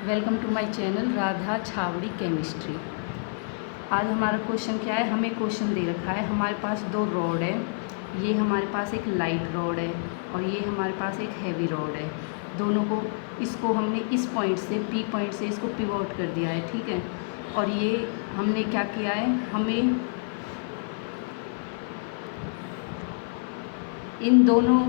Welcome to my channel Radha Chhawri chemistry. आज हमारा question क्या है, हमें क्वेश्चन दे रखा है, हमारे पास दो रॉड है। ये हमारे पास एक लाइट रॉड है और ये हमारे पास एक हैवी रॉड है। दोनों को इसको हमने इस पॉइंट से पी पॉइंट से इसको पिवोट कर दिया है, ठीक है। और ये हमने क्या किया है, हमें इन दोनों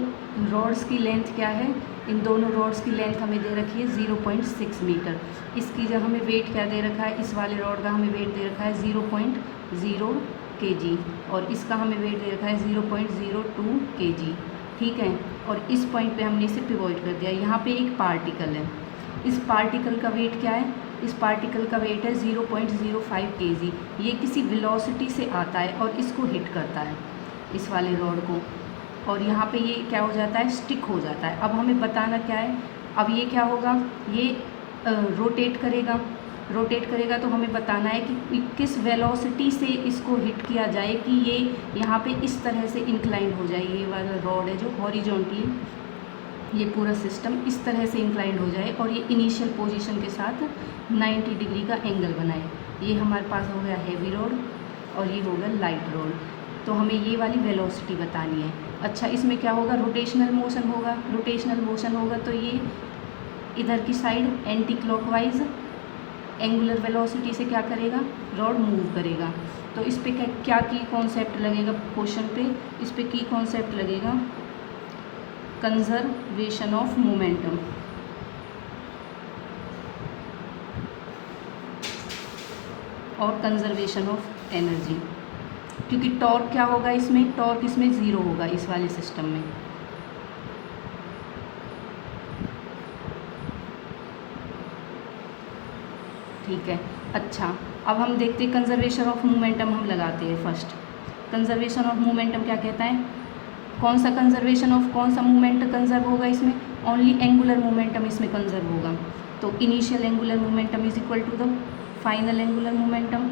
रॉड्स की लेंथ क्या है, इन दोनों रॉड्स की लेंथ हमें दे रखी है 0.6 मीटर। इसकी जब हमें वेट क्या दे रखा है, इस वाले रॉड का हमें वेट दे रखा है 0.0 kg और इसका हमें वेट दे रखा है 0.02 kg, ठीक है। और इस पॉइंट पे हमने इसे पिवोट कर दिया। यहाँ पे एक पार्टिकल है, इस पार्टिकल का वेट क्या है, इस पार्टिकल का वेट है 0.05 kg। ये किसी वेलोसिटी से आता है और इसको हिट करता है, इस वाले रॉड को, और यहाँ पे ये क्या हो जाता है, स्टिक हो जाता है। अब हमें बताना क्या है, अब ये क्या होगा, ये रोटेट करेगा। रोटेट करेगा तो हमें बताना है कि किस वेलोसिटी से इसको हिट किया जाए कि ये यहाँ पे इस तरह से इंक्लाइंड हो जाए। ये वाला रॉड है जो हॉरिजॉन्टली, ये पूरा सिस्टम इस तरह से इंक्लाइंड हो जाए और ये इनिशियल पोजीशन के साथ 90 डिग्री का एंगल बनाए। ये हमारे पास हो गया हैवी रॉड और ये हो गया लाइट रॉड। तो हमें ये वाली वेलोसिटी बतानी है। अच्छा, इसमें क्या होगा, रोटेशनल मोशन होगा। रोटेशनल मोशन होगा तो ये इधर की side anti clockwise angular velocity से क्या करेगा, रॉड मूव करेगा। तो इस पे क्या की कॉन्सेप्ट लगेगा क्वेश्चन पे, इस पे की कॉन्सेप्ट लगेगा कंजर्वेशन ऑफ मोमेंटम। और कंजर्वेशन ऑफ एनर्जी, क्योंकि टॉर्क क्या होगा इसमें, टॉर्क इसमें ज़ीरो होगा इस वाले सिस्टम में। ठीक है। अच्छा, अब हम देखते हैं कंजर्वेशन ऑफ मोमेंटम हम लगाते हैं फर्स्ट। कंजर्वेशन ऑफ मोमेंटम क्या कहता है, कौन सा कंजर्वेशन ऑफ कौन सा मोमेंट कंजर्व होगा इसमें, ओनली एंगुलर मोमेंटम इसमें कंजर्व होगा। तो initial angular momentum is equal to the final angular momentum,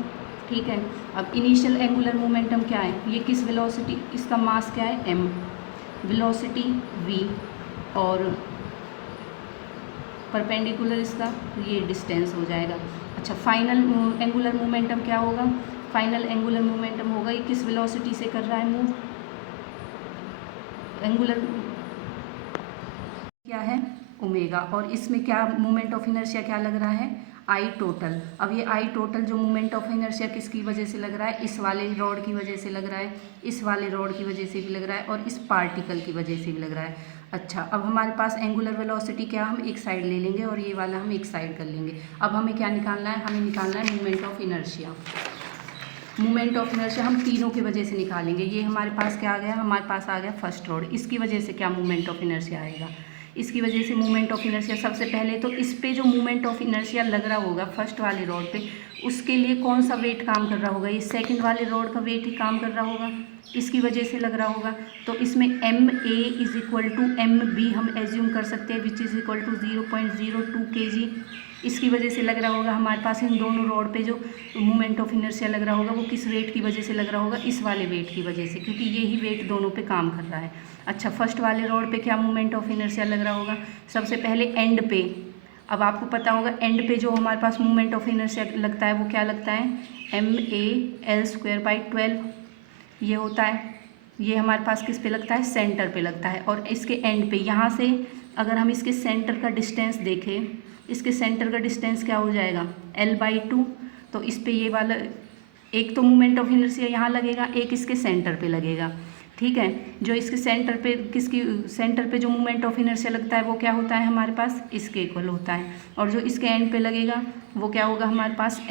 ठीक है। अब इनिशियल एंगुलर मोमेंटम क्या है, ये किस वेलोसिटी, इसका मास क्या है m, वेलोसिटी v और परपेंडिकुलर इसका ये डिस्टेंस हो जाएगा। अच्छा, फाइनल एंगुलर मोमेंटम क्या होगा, फाइनल एंगुलर मोमेंटम होगा ये किस वेलोसिटी से कर रहा है मूव, एंगुलर क्या है ओमेगा, और इसमें क्या मोमेंट ऑफ इनर्शिया क्या लग रहा है, आई टोटल। अब ये आई टोटल जो मोमेंट ऑफ इनर्शिया किसकी वजह से लग रहा है, इस वाले रॉड की वजह से लग रहा है, इस वाले रॉड की वजह से भी लग रहा है और इस पार्टिकल की वजह से भी लग रहा है। अच्छा, अब हमारे पास एंगुलर वेलोसिटी क्या, हम एक साइड ले लेंगे और ये वाला हम एक साइड कर लेंगे। अब हमें क्या निकालना है, हमें निकालना है moment of inertia. Moment of inertia हम तीनों की वजह से निकालेंगे। ये हमारे पास क्या आ गया, हमारे पास आ गया फर्स्ट रॉड, इसकी वजह से क्या मोमेंट ऑफ इनर्शिया आएगा, इसकी वजह से मोमेंट ऑफ इनर्शिया। सबसे पहले तो इस पे जो मोमेंट ऑफ इनर्शिया लग रहा होगा फर्स्ट वाले रॉड पे, उसके लिए कौन सा वेट काम कर रहा होगा, ये सेकंड वाले रॉड का वेट ही काम कर रहा होगा, इसकी वजह से लग रहा होगा। तो इसमें M A is equal to M B हम एज्यूम कर सकते हैं, which is equal to 0.02 kg। इसकी वजह से लग रहा होगा हमारे पास इन दोनों रॉड पे जो मोमेंट ऑफ इनर्शिया लग रहा होगा वो किस वेट की वजह से लग रहा होगा, इस वाले वेट की वजह से, क्योंकि ये ही वेट दोनों पे काम कर रहा है। अच्छा, फर्स्ट वाले रॉड पे क्या मोमेंट ऑफ इनर्शिया लग रहा होगा, सबसे पहले एंड पे। अब आपको पता होगा एंड पे जो हमारे पास मोमेंट ऑफ इनर्शिया लगता है वो क्या लगता है, ma/L²/12 ये होता है। ये हमारे पास किस पे लगता है, सेंटर पे लगता है। और इसके एंड पे, यहाँ से अगर हम इसके सेंटर का डिस्टेंस देखें, इसके सेंटर का डिस्टेंस क्या हो जाएगा, L/2। तो इस पे ये वाला एक तो मोमेंट ऑफ इनर्शिया यहाँ लगेगा, एक इसके सेंटर पे लगेगा, ठीक है। जो इसके सेंटर पे, किसकी सेंटर पे जो मोमेंट ऑफ इनर्शिया लगता है वो क्या होता है हमारे पास, इसके इक्वल होता है। और जो इसके एंड पे लगेगा वो क्या होगा हमारे पास,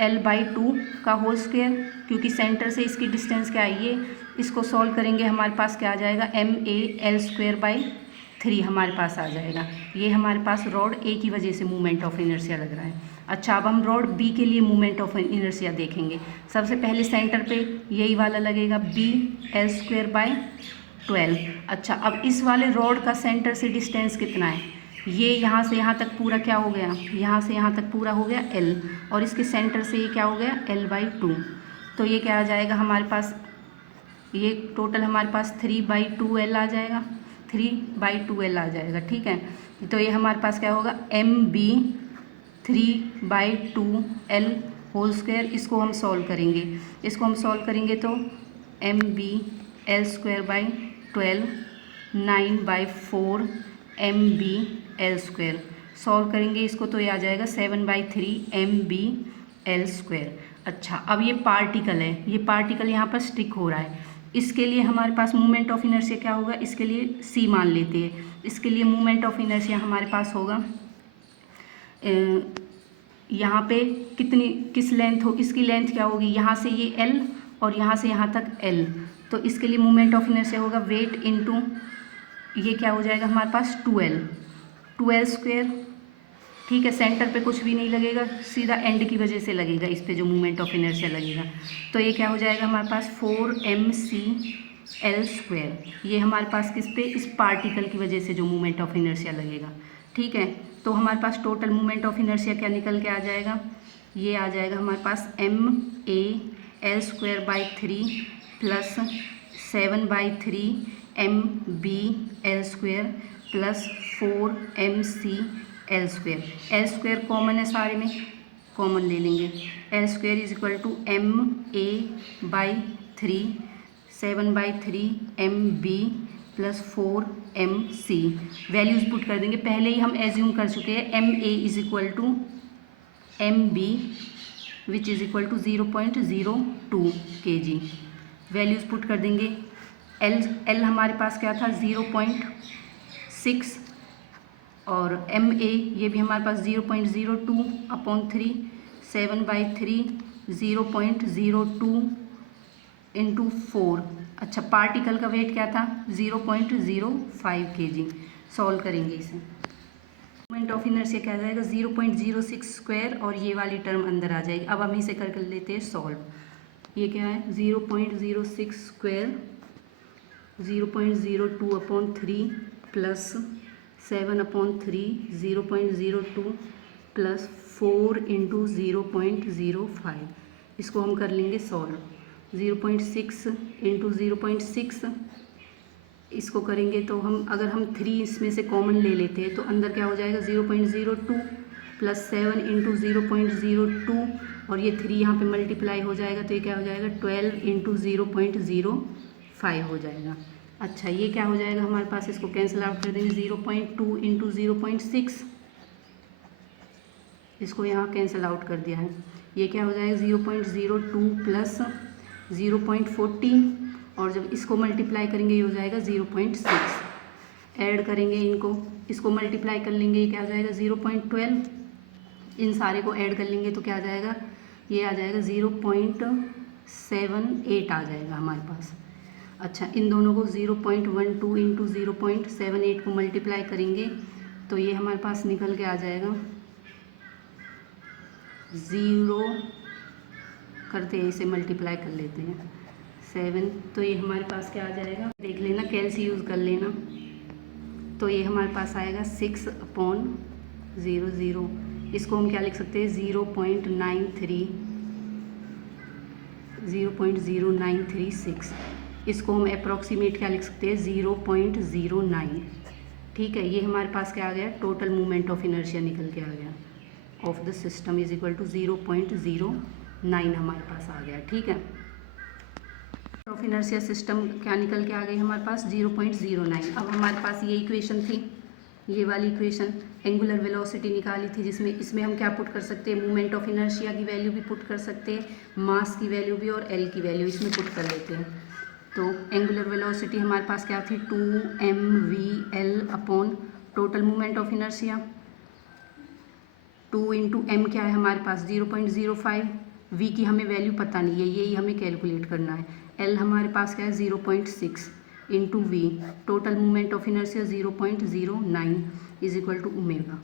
L/2 का होल स्क्वायर, क्योंकि सेंटर से इसकी डिस्टेंस क्या है, ये इसको सॉल्व करेंगे हमारे पास क्या आ जाएगा, MaL²/3 हमारे पास आ जाएगा। ये हमारे पास रॉड ए की वजह से मूवमेंट ऑफ इनर्शिया लग रहा है। अच्छा, अब हम रॉड बी के लिए मूवमेंट ऑफ इनर्शिया देखेंगे। सबसे पहले सेंटर पे यही वाला लगेगा BL²/12। अच्छा, अब इस वाले रॉड का सेंटर से डिस्टेंस कितना है, ये यहाँ से यहाँ तक पूरा क्या हो गया, यहाँ से यहाँ तक पूरा हो गया L, और इसके सेंटर से ये क्या हो गया L/2। तो ये क्या आ जाएगा हमारे पास, ये टोटल हमारे पास 3/2L आ जाएगा। 3/2L आ जाएगा, ठीक है। तो ये हमारे पास क्या होगा, mb 3/2L होल स्क्वायर। इसको हम सॉल्व करेंगे, इसको हम सॉल्व करेंगे तो mb L²/12 9/4 mb L² solve करेंगे इसको तो ये आ जाएगा 7/3 mb L²। अच्छा, अब ये पार्टिकल है, ये पार्टिकल यहाँ पर स्टिक हो रहा है, इसके लिए हमारे पास मोमेंट ऑफ इनर्शिया क्या होगा, इसके लिए c मान लेते हैं। इसके लिए मोमेंट ऑफ इनर्शिया हमारे पास होगा यहाँ पे किस लेंथ हो, इसकी लेंथ क्या होगी, यहाँ से ये L और यहाँ से यहाँ तक L। तो इसके लिए मोमेंट ऑफ इनर्शिया होगा वेट इनटू ये क्या हो जाएगा हमारे पास 2L², ठीक है। सेंटर पे कुछ भी नहीं लगेगा, सीधा एंड की वजह से लगेगा इस पे जो मोमेंट ऑफ इनर्शिया लगेगा। तो ये क्या हो जाएगा हमारे पास 4mcL²। ये हमारे पास किस पे, इस पार्टिकल की वजह से जो मोमेंट ऑफ इनर्शिया लगेगा, ठीक है। तो हमारे पास टोटल मोमेंट ऑफ इनर्शिया क्या निकल के आ जाएगा, ये आ जाएगा हमारे पास MaL²/3 plus 7/3 MbL² plus 4mcL²। L² common है सारे में, कॉमन ले लेंगे। L² = Ma/3 7/3 Mb plus 4mc। Values put कर देंगे, पहले ही हम एज्यूम कर चुके हैं Ma = Mb which is equal to 0.02 kg। Values put कर देंगे। L हमारे पास क्या था 0.6 और Ma ये भी हमारे पास 0.02/3 7/3 0.02 × 4। अच्छा, पार्टिकल का वेट क्या था 0.05 kg। सॉल्व करेंगे इसे, मोमेंट ऑफ इनर्शिया क्या आ जाएगा 0.06² और ये वाली टर्म अंदर आ जाएगी। अब हम इसे कर लेते हैं सॉल्व। ये क्या है 0.06² 0.02/3 प्लस 7/3 0.02 प्लस 4 × 0.05। इसको हम कर लेंगे सॉल्व। 0.6 × 0.6 इसको करेंगे तो अगर हम 3 इसमें से कॉमन ले लेते हैं तो अंदर क्या हो जाएगा 0.02 प्लस 7 × 0.02 और ये 3 यहाँ पे मल्टीप्लाई हो जाएगा तो ये क्या हो जाएगा 12 × 0.05 हो जाएगा। अच्छा, ये क्या हो जाएगा हमारे पास, इसको कैंसिल आउट कर देंगे 0.2 × 0.6, इसको यहाँ कैंसिल आउट कर दिया है। ये क्या हो जाएगा 0.02 प्लस 0.40 और जब इसको मल्टीप्लाई करेंगे ये हो जाएगा 0.6। ऐड करेंगे इनको, इसको मल्टीप्लाई कर लेंगे, ये क्या आ जाएगा 0.12। इन सारे को ऐड कर लेंगे तो क्या आ जाएगा, ये आ जाएगा 0.78 आ जाएगा हमारे पास। अच्छा, इन दोनों को 0.12 × 0.78 को मल्टीप्लाई करेंगे तो ये हमारे पास निकल के आ जाएगा 0 करते हैं, इसे मल्टीप्लाई कर लेते हैं 7। तो ये हमारे पास क्या आ जाएगा, देख लेना, कैलसी यूज़ कर लेना। तो ये हमारे पास आएगा 6/00। इसको हम क्या लिख सकते हैं 0.0936। इसको हम अप्रॉक्सीमेट क्या लिख सकते हैं 0.09। ठीक है, ये हमारे पास क्या आ गया, टोटल मोमेंट ऑफ इनर्शिया निकल के आ गया of the system is equal to 0.09 हमारे पास आ गया। ठीक है, ऑफ इनर्शिया सिस्टम क्या निकल के आ गई हमारे पास 0.09। अब हमारे पास ये इक्वेशन थी, ये वाली इक्वेशन एंगुलर वेलोसिटी निकाली थी, जिसमें इसमें हम क्या पुट कर सकते हैं, मोमेंट ऑफ इनर्शिया की वैल्यू भी पुट कर सकते हैं, मास की वैल्यू भी और एल की वैल्यू इसमें पुट कर लेते हैं। तो एंगुलर वेलोसिटी हमारे पास क्या थी 2mvl upon total moment of inertia. 2 × m क्या है हमारे पास 0.05, v की हमें वैल्यू पता नहीं है, यही हमें कैलकुलेट करना है। l हमारे पास क्या है 0.6 × v, total moment of inertia 0.09 is equal to omega.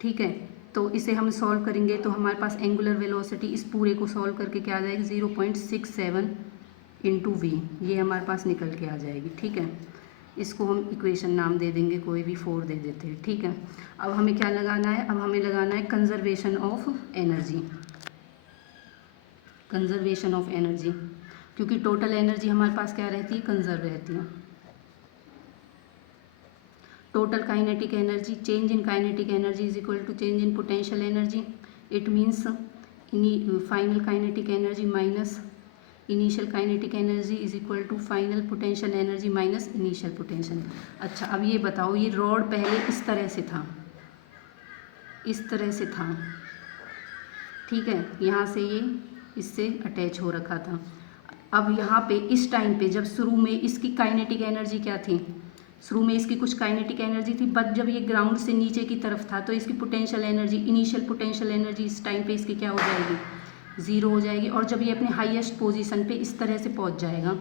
ठीक है, तो इसे हम सॉल्व करेंगे तो हमारे पास एंगुलर वेलोसिटी इस पूरे को सॉल्व करके क्या आ जाएगी 0.67 × v, ये हमारे पास निकल के आ जाएगी। ठीक है, इसको हम इक्वेशन नाम दे देंगे, कोई भी 4 दे देते हैं। ठीक है, अब हमें क्या लगाना है, अब हमें लगाना है conservation of energy. Conservation of energy, क्योंकि टोटल एनर्जी हमारे पास क्या रहती है, कंजर्व रहती है। total kinetic energy, change in kinetic energy is equal to change in potential energy. It means final kinetic energy minus initial kinetic energy is equal to final potential energy minus initial potential. अच्छा, अब ये बताओ, ये rod पहले इस तरह से था, इस तरह से था, ठीक है, यहाँ से ये इससे अटैच हो रखा था। अब यहाँ पे इस टाइम पे जब शुरू में इसकी काइनेटिक एनर्जी क्या थी, शुरू में इसकी कुछ काइनेटिक एनर्जी थी, बट जब ये ग्राउंड से नीचे की तरफ था तो इसकी potential energy, initial potential energy इस टाइम पे इसकी क्या हो जाएगी, ज़ीरो हो जाएगी। और जब ये अपने हाईएस्ट पोजीशन पे इस तरह से पहुंच जाएगा,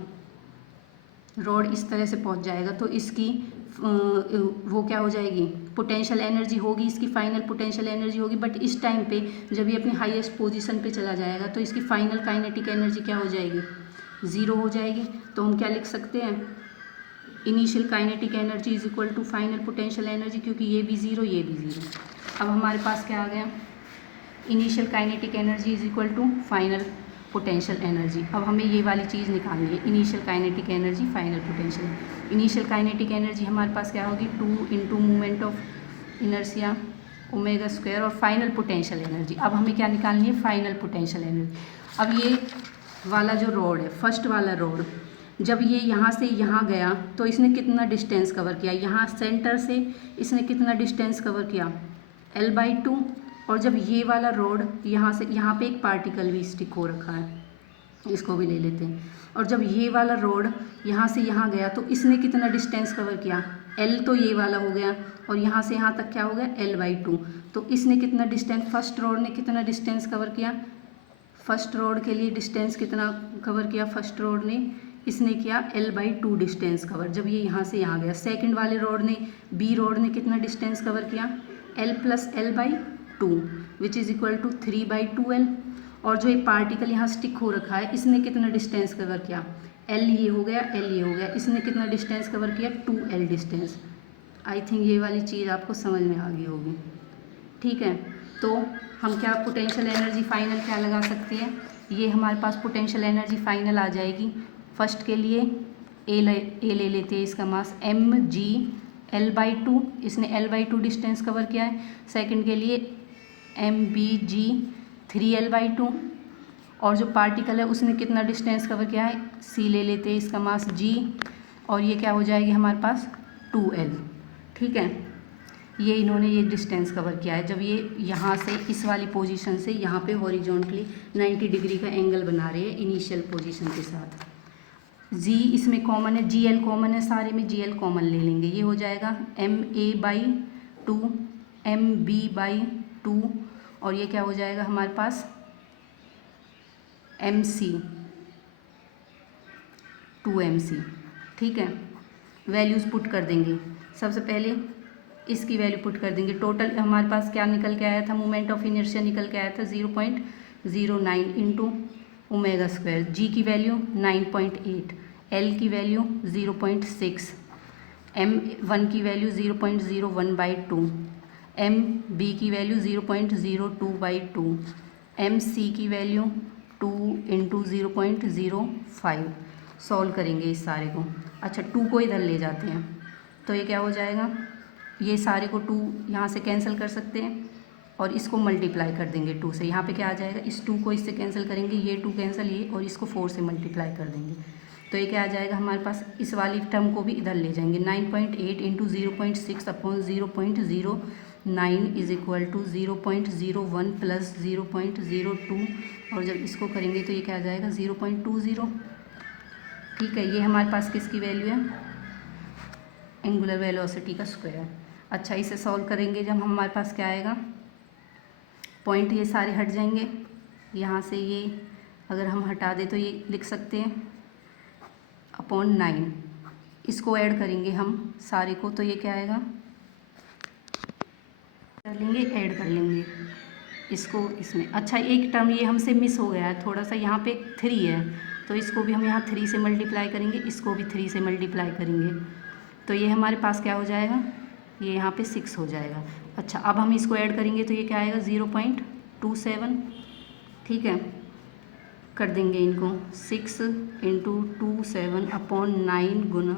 रॉड इस तरह से पहुंच जाएगा, तो इसकी वो क्या हो जाएगी, पोटेंशियल एनर्जी होगी, इसकी फाइनल पोटेंशियल एनर्जी होगी। बट इस टाइम पे जब ये अपनी हाईएस्ट पोजीशन पे चला जाएगा तो इसकी फाइनल काइनेटिक एनर्जी क्या हो जाएगी, ज़ीरो हो जाएगी। तो हम क्या लिख सकते हैं, initial kinetic energy is equal to final potential energy, क्योंकि ये भी ज़ीरो, ये भी ज़ीरो। अब हमारे पास क्या आ गया, initial kinetic energy is equal to final potential energy. अब हमें ये वाली चीज़ निकालनी है, initial kinetic energy final potential. Initial kinetic energy हमारे पास क्या होगी, 2 into movement of inertia omega square, और फाइनल पोटेंशियल एनर्जी। अब हमें क्या निकालनी है, फाइनल पोटेंशियल एनर्जी। अब ये वाला जो रॉड है, फर्स्ट वाला रॉड, जब ये यहाँ से यहाँ गया तो इसने कितना डिस्टेंस कवर किया, यहाँ सेंटर से इसने कितना डिस्टेंस कवर किया, L/2। और जब ये वाला रॉड यहाँ से यहाँ पे एक पार्टिकल भी स्टिक हो रखा है, इसको भी ले लेते हैं। और जब ये वाला रॉड यहाँ से यहाँ गया तो इसने कितना डिस्टेंस कवर किया, L तो ये वाला हो गया, और यहाँ से यहाँ तक क्या हो गया, L/2। तो इसने कितना डिस्टेंस, फर्स्ट रॉड ने कितना डिस्टेंस कवर किया, फर्स्ट रॉड के लिए डिस्टेंस कितना कवर किया, फर्स्ट रॉड ने, इसने किया L/2 डिस्टेंस कवर, जब ये यहाँ से यहाँ गया। सेकंड वाले रॉड ने, बी रॉड ने कितना डिस्टेंस कवर किया, L + L/2 which is equal to 3/2L। और जो ये पार्टिकल यहाँ स्टिक हो रखा है, इसने कितना डिस्टेंस कवर किया, L ये हो गया, L ये हो गया, इसने कितना डिस्टेंस कवर किया, 2L डिस्टेंस। आई थिंक ये वाली चीज़ आपको समझ में आ गई होगी, ठीक है। तो हम क्या पोटेंशियल एनर्जी फाइनल क्या लगा सकते हैं, ये हमारे पास पोटेंशियल एनर्जी फाइनल आ जाएगी। फर्स्ट के लिए ए ले लेते हैं, इसका मास mg L/2, इसने L/2 डिस्टेंस कवर किया है। सेकंड के लिए mbg 3L/2, और जो पार्टिकल है उसने कितना डिस्टेंस कवर किया है, c ले लेते हैं, इसका मास g, और ये क्या हो जाएगी हमारे पास 2L, ठीक है। ये इन्होंने ये डिस्टेंस कवर किया है, जब ये यहाँ से इस वाली पोजीशन से यहाँ पे हॉरिजॉन्टली 90 डिग्री का एंगल बना रहे हैं इनिशियल पोजीशन के साथ। जी इसमें कॉमन है, GL कॉमन है, सारे में GL कॉमन ले लेंगे, ये हो जाएगा MA/2 MB/2, और ये क्या हो जाएगा हमारे पास MC 2MC, ठीक है। वैल्यूज़ पुट कर देंगे, सबसे पहले इसकी वैल्यू पुट कर देंगे। टोटल हमारे पास क्या निकल के आया था, मोमेंट ऑफ इनर्शिया निकल के आया था 0.09 इंटू ओमेगा स्क्वायर। जी की वैल्यू 9.8, L की वैल्यू 0.6, M1 की वैल्यू 0.01/2, MB की वैल्यू 0.02/2, MC की वैल्यू 2 इंटू 0.05। सॉल्व करेंगे इस सारे को। अच्छा 2 को इधर ले जाते हैं तो ये क्या हो जाएगा, ये सारे को 2 यहाँ से कैंसिल कर सकते हैं और इसको मल्टीप्लाई कर देंगे 2 से। यहाँ पे क्या आ जाएगा, इस 2 को इससे कैंसिल करेंगे, ये 2 कैंसिल, ये, और इसको 4 से मल्टीप्लाई कर देंगे तो ये क्या आ जाएगा हमारे पास, इस वाली टर्म को भी इधर ले जाएंगे। 9.8 into 0.6 upon 0.09 is equal to 0.01 plus 0.02, और जब इसको करेंगे तो ये क्या आ जाएगा 0.20, ठीक है। ये हमारे पास किसकी वैल्यू है, एंगुलर वेलोसिटी का स्क्वायर। अच्छा इसे सॉल्व करेंगे जब हमारे पास क्या आएगा, पॉइंट ये सारे हट जाएंगे, यहाँ से ये अगर हम हटा दें तो ये लिख सकते हैं अपॉन 9, इसको ऐड करेंगे हम सारे को तो ये क्या आएगा, कर लेंगे, ऐड कर लेंगे इसको इसमें। अच्छा एक टर्म ये हमसे मिस हो गया है थोड़ा सा, यहाँ पे 3 है तो इसको भी हम यहाँ 3 से मल्टीप्लाई करेंगे, इसको भी 3 से मल्टीप्लाई करेंगे तो ये हमारे पास क्या हो जाएगा, ये यहाँ पे 6 हो जाएगा। अच्छा अब हम इसको ऐड करेंगे तो ये क्या आएगा 0.27, ठीक है। कर देंगे इनको 6 इंटू 27 अपॉन 9 गुना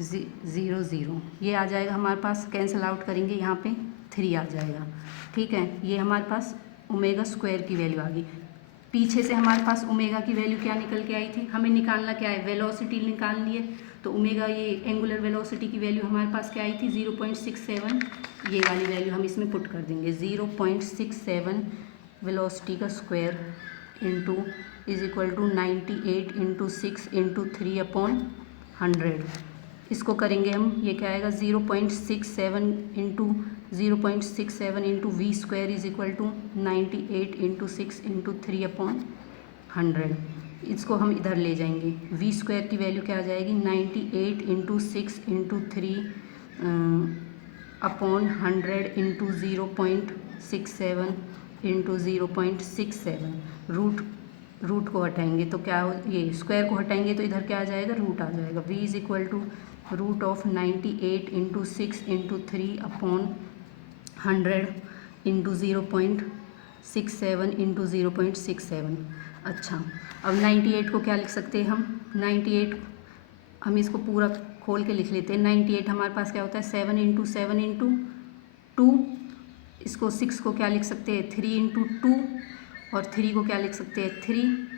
0 0 ये आ जाएगा हमारे पास, कैंसिल आउट करेंगे यहाँ पे 3 आ जाएगा। ठीक है, ये हमारे पास ओमेगा स्क्वायर की वैल्यू आ गई। पीछे से हमारे पास ओमेगा की वैल्यू क्या निकल के आई थी, हमें निकालना क्या है, वेलोसिटी निकाल लिए। तो ओमेगा ये एंगुलर वेलोसिटी की वैल्यू हमारे पास क्या आई थी 0.67, ये वाली वैल्यू हम इसमें पुट कर देंगे 0.67 वेलोसिटी का square into is equal to 98 into 6 into 3/100। इसको करेंगे हम, ये क्या आएगा 0.67 into 0.67 into V square is equal to 98 into 6 into 3/100। इसको हम इधर ले जाएंगे, वी स्क्वायर की वैल्यू क्या आ जाएगी 98 into 6 into 3/100 into 0.67 into 0.67। Root को हटाएंगे तो क्या हो, ये स्क्वायर को हटाएंगे तो इधर क्या आ जाएगा, रूट आ जाएगा। v is equal to root of 98 into 6 into 3/100 into 0.67 into 0.67। अच्छा, अब 98 को क्या लिख सकते हैं हम, 98 हम इसको पूरा खोल के लिख लेते हैं। 98 हमारे पास क्या होता है 7 इंटू 7 इंटू 2। इसको 6 को क्या लिख सकते हैं 3 इंटू 2, और 3 को क्या लिख सकते हैं 3।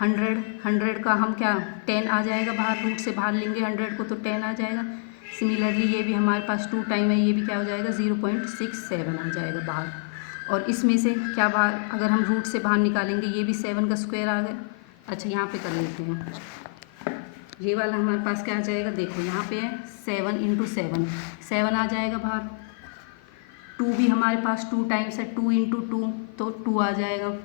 100 का हम क्या 10 आ जाएगा बाहर, रूट से बाहर लेंगे 100 को तो 10 आ जाएगा। सिमिलरली ये भी हमारे पास 2 टाइम है, ये भी क्या हो जाएगा 0.67 आ जाएगा बाहर। और इसमें से क्या बाहर, अगर हम रूट से बाहर निकालेंगे ये भी 7 का स्क्वायर आ गया। अच्छा, यहाँ पे कर लेते हैं, ये वाला हमारे पास क्या आ जाएगा, देखो यहाँ पे है 7 इंटू 7, 7 आ जाएगा बाहर। 2 भी हमारे पास 2 टाइम्स है, 2 इंटू 2 तो 2 आ जाएगा।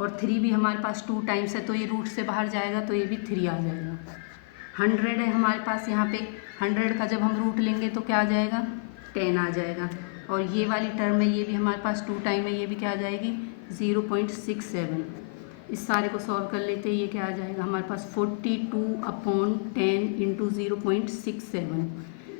और 3 भी हमारे पास 2 टाइम्स है तो ये रूट से बाहर जाएगा तो ये भी 3 आ जाएगा। 100 है हमारे पास यहाँ पे, 100 का जब हम रूट लेंगे तो क्या आ जाएगा 10 आ जाएगा। और ये वाली टर्म है, ये भी हमारे पास 2 टाइम है, ये भी क्या आ जाएगी 0.67। इस सारे को सॉल्व कर लेते हैं, ये क्या आ जाएगा हमारे पास 42/10 इंटू 0.67,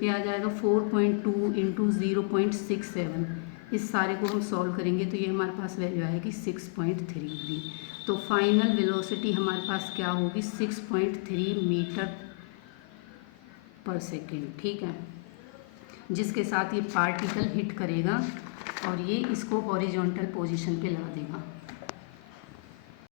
ये आ जाएगा 4.2 इंटू 0.67। इस सारे को हम सॉल्व करेंगे तो ये हमारे पास वैल्यू आएगी 6.33। तो फाइनल वेलोसिटी हमारे पास क्या होगी 6.3 मीटर पर सेकेंड। ठीक है, जिसके साथ ये पार्टिकल हिट करेगा और ये इसको हॉरिजॉन्टल पोजीशन पे ला देगा।